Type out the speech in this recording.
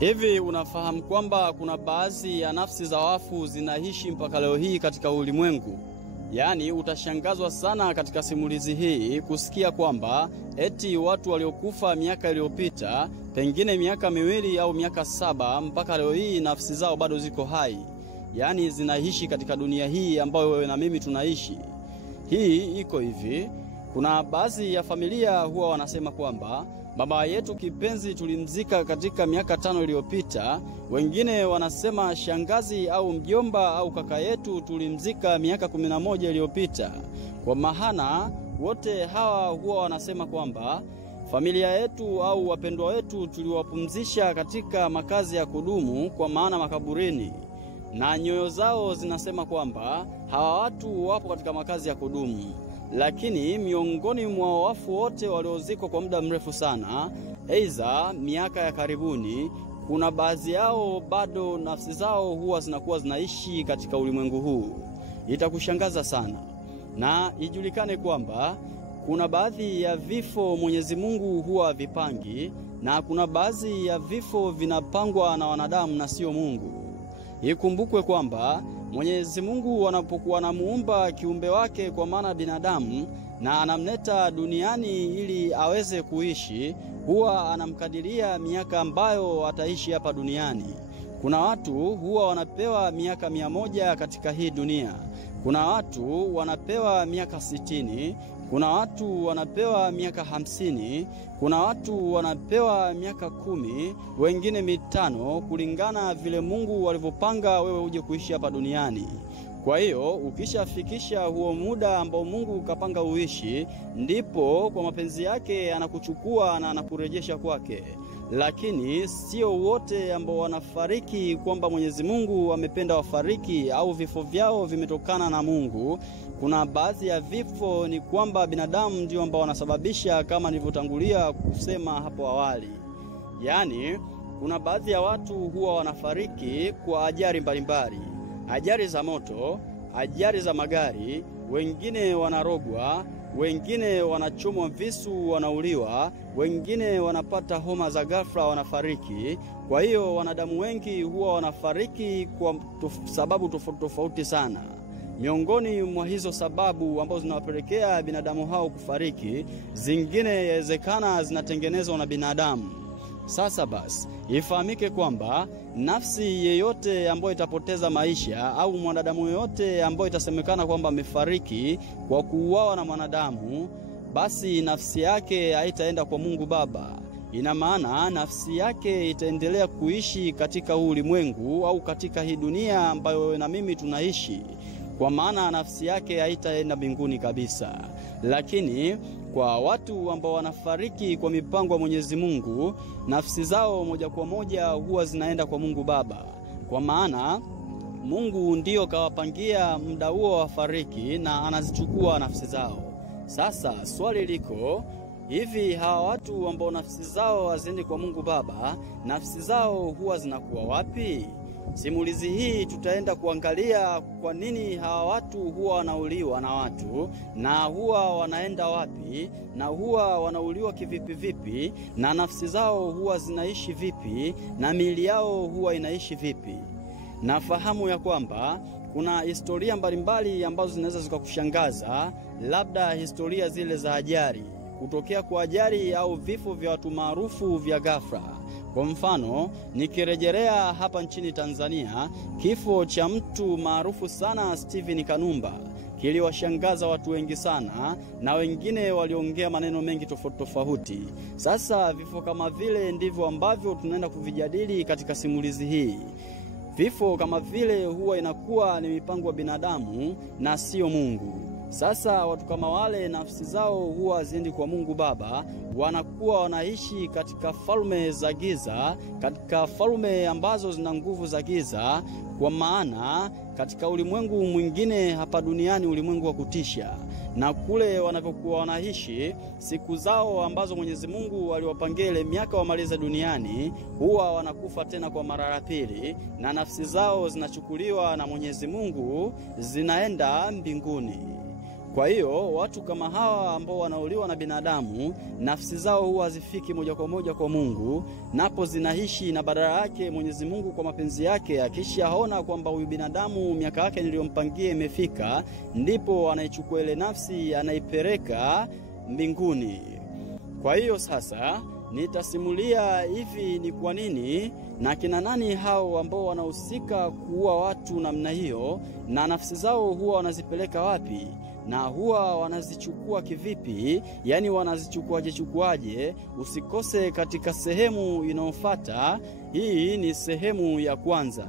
Hivi unafahamu kwamba kuna baadhi ya nafsi za wafu zinaishi mpaka leo hii katika ulimwengu? Yaani utashangazwa sana katika simulizi hii kusikia kwamba eti watu waliokufa miaka iliyopita, pengine miaka 2 au miaka 7, mpaka leo hii nafsi zao bado ziko hai. Yaani zinaishi katika dunia hii ambayo wewe na mimi tunaishi. Hii iko hivi, kuna baadhi ya familia huwa wanasema kwamba baba yetu kipenzi tulimzika katika miaka 5 iliyopita. Wengine wanasema shangazi au mjomba au kaka yetu tulimzika miaka 11 iliyopita. Kwa maana wote hawa huwa wanasema kwamba familia yetu au wapendwa wetu tuliwapumzisha katika makazi ya kudumu, kwa maana makaburini. Na nyoyo zao zinasema kwamba hawa watu wapo katika makazi ya kudumu. Lakini miongoni mwa wafu wote waliozikwa kwa muda mrefu sana, aidha miaka ya karibuni, kuna baadhi yao bado nafsi zao huwa zinakuwa zinaishi katika ulimwengu huu. Itakushangaza sana. Na ijulikane kwamba kuna baadhi ya vifo Mwenyezi Mungu huwa vipangi, na kuna baadhi ya vifo vinapangwa na wanadamu na sio Mungu. Ikumbukwe kwamba Mwenyezi Mungu anapokuwa anamuumba kiumbe wake, kwa maana binadamu, na anamleta duniani ili aweze kuishi, huwa anamkadiria miaka ambayo ataishi hapa duniani. Kuna watu huwa wanapewa miaka 100 katika hii dunia. Kuna watu wanapewa miaka 60, kuna watu wanapewa miaka 50, kuna watu wanapewa miaka 10, wengine 5, kulingana vile Mungu alivyopanga wewe uje kuishi hapa duniani. Kwa hiyo ukishafikisha huo muda ambao Mungu kapanga uishi, ndipo kwa mapenzi yake anakuchukua na anakurejesha kwake. Lakini sio wote ambao wanafariki kwamba Mwenyezi Mungu amependa wafariki au vifo vyao vimetokana na Mungu. Kuna baadhi ya vifo ni kwamba binadamu ndio ambao wanasababisha, kama nilivyotangulia kusema hapo awali. Yaani kuna baadhi ya watu huwa wanafariki kwa ajali mbalimbali. Ajali za moto, ajali za magari, wengine wanarogwa, wengine wanachomwa visu wanauliwa, wengine wanapata homa za ghafla wanafariki. Kwa hiyo wanadamu wengi huwa wanafariki kwa sababu tofauti sana. Miongoni mwa hizo sababu ambazo zinawapelekea binadamu hao kufariki, zingine yawezekana zinatengenezwa na binadamu. Sasa basi, ifahamike kwamba nafsi yeyote ambayo itapoteza maisha au mwanadamu yeyote ambayo itasemekana kwamba amefariki kwa kuuawa na mwanadamu, basi nafsi yake haitaenda kwa Mungu Baba. Ina maana nafsi yake itaendelea kuishi katika huu ulimwengu au katika hii dunia ambayo wewe na mimi tunaishi. Kwa maana nafsi yake haitaenda mbinguni kabisa. Lakini kwa watu ambao wanafariki kwa mipango ya Mwenyezi Mungu, nafsi zao moja kwa moja huwa zinaenda kwa Mungu Baba. Kwa maana Mungu ndiyo kawapangia muda huo wafariki na anazichukua nafsi zao. Sasa swali liko hivi, hawa watu ambao nafsi zao haziendi kwa Mungu Baba, nafsi zao huwa zinakuwa wapi? Simulizi hii tutaenda kuangalia kwa nini hawa watu huwa wanauliwa na watu, na huwa wanaenda wapi, na huwa wanauliwa kivipi, na nafsi zao huwa zinaishi vipi, na miili yao huwa inaishi vipi. Nafahamu ya kwamba kuna historia mbalimbali ambazo zinaweza zikakushangaza, labda historia zile za ajali, kutokea kwa ajali au vifo vya watu maarufu vya ghafla. Kwa mfano, nikirejelea hapa nchini Tanzania, kifo cha mtu maarufu sana Steven Kanumba kiliwashangaza watu wengi sana, na wengine waliongea maneno mengi tofauti. Sasa vifo kama vile ndivyo ambavyo tunaenda kuvijadili katika simulizi hii. Vifo kama vile huwa inakuwa ni mipango ya binadamu na sio Mungu. Sasa watu kama wale nafsi zao huwa ziendi kwa Mungu Baba, wanakuwa wanaishi katika falme za giza, katika falme ambazo zina nguvu za giza, kwa maana katika ulimwengu mwingine hapa duniani, ulimwengu wa kutisha. Na kule wanapokuwa wanaishi, siku zao ambazo Mwenyezi Mungu aliwapangia ile miaka wamaliza duniani, huwa wanakufa tena kwa mara ya pili, na nafsi zao zinachukuliwa na Mwenyezi Mungu zinaenda mbinguni. Kwa hiyo watu kama hawa ambao wanauliwa na binadamu, nafsi zao huwa hazifiki moja kwa moja kwa Mungu, napo zinaishi, na badala yake Mwenyezi Mungu kwa mapenzi yake akishaona kwamba huyu binadamu miaka yake niliyompangia imefika, ndipo anaichukua ile nafsi anaipeleka mbinguni. Kwa hiyo sasa nitasimulia hivi ni kwa nini na kina nani hao ambao wanahusika kuua watu namna hiyo, na nafsi zao huwa wanazipeleka wapi, na huwa wanazichukua kivipi, yani wanazichukuaje. Usikose katika sehemu inayofuata. Hii ni sehemu ya kwanza.